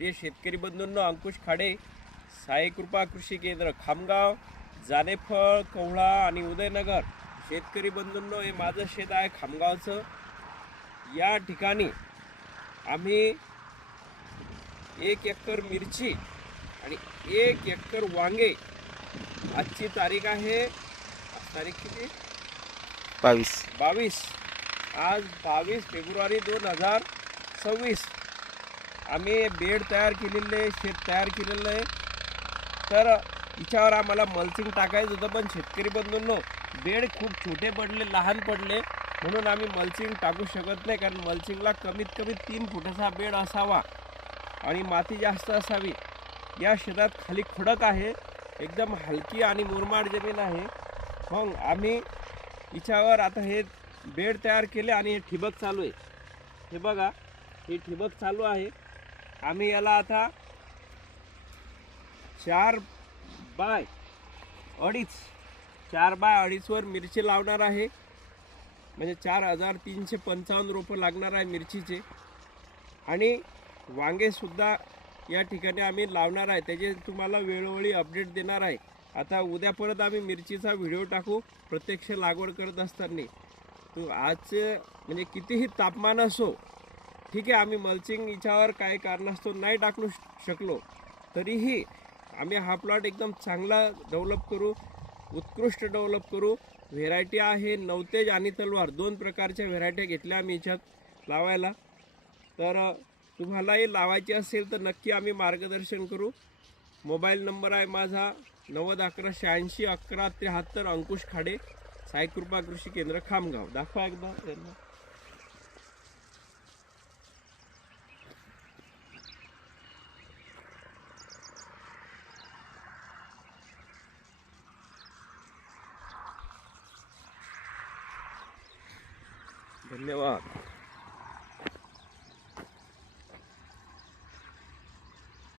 प्रिय शेतकरी बंधूंनो, अंकुश खाडे, साई कृपा कृषी केंद्र खामगाव, जानेफळ, कवळा आणि उदयनगर. शेतकरी बंधूंनो, हे माझं शेत आहे खामगावचं. या ठिकाणी आम्ही 1 एकर मिरची आणि 1 एकर वांगे, आजची तारीख आहे, तारीख किती? 22. आज 22 फेब्रुवारी 2026. आम्ही बेड तयार केलेले, शेत तयार केलेलं आहे. तर हिच्यावर आम्हाला मल्चिंग टाकायचं होतं, पण शेतकरी बंधूंनो, बेड खूप छोटे पडले, लहान पडले, म्हणून आम्ही मल्चिंग टाकू शकत नाही. कारण मल्चिंगला कमीत कमी 3 फुटाचा बेड असावा आणि माती जास्त असावी. या शेतात खाली खडक आहे, एकदम हलकी आणि मुरमाड जमीन आहे. मग आम्ही हिच्यावर आता हे बेड तयार केले आणि हे ठिबक चालू आहे. हे बघा, हे ठिबक चालू आहे. आम्ही याला आता 4 बाय 2.5 वर मिरची लावणार आहे. म्हणजे 4355 रोपं लागणार आहे मिरचीचे. आणि वांगे सुद्धा या ठिकाणी आम्ही लावणार आहे. त्याचे तुम्हाला वेळोवेळी अपडेट देणार आहे. आता उद्या परत आम्ही मिरचीचा व्हिडिओ टाकू प्रत्यक्ष लागवड करत असताना. तो आज म्हणजे कितीही तापमान असो, ठीक आहे, आम्ही मल्चिंग हिच्यावर काही कारणास्तव नाही टाकू शकलो, तरीही आम्ही हा प्लॉट एकदम चांगला डेव्हलप करू, उत्कृष्ट डेव्हलप करू. व्हेरायटी आहे नवतेज आणि तलवार, 2 प्रकारच्या व्हेरायट्या घेतल्या आम्ही याच्यात लावायला. तर तुम्हालाही लावायची असेल तर नक्की आम्ही मार्गदर्शन करू. मोबाईल नंबर आहे माझा 9011861173. अंकुश खाडे, साई कृपा कृषी केंद्र खामगाव. दाखवा एकदा त्यांना. धन्यवाद.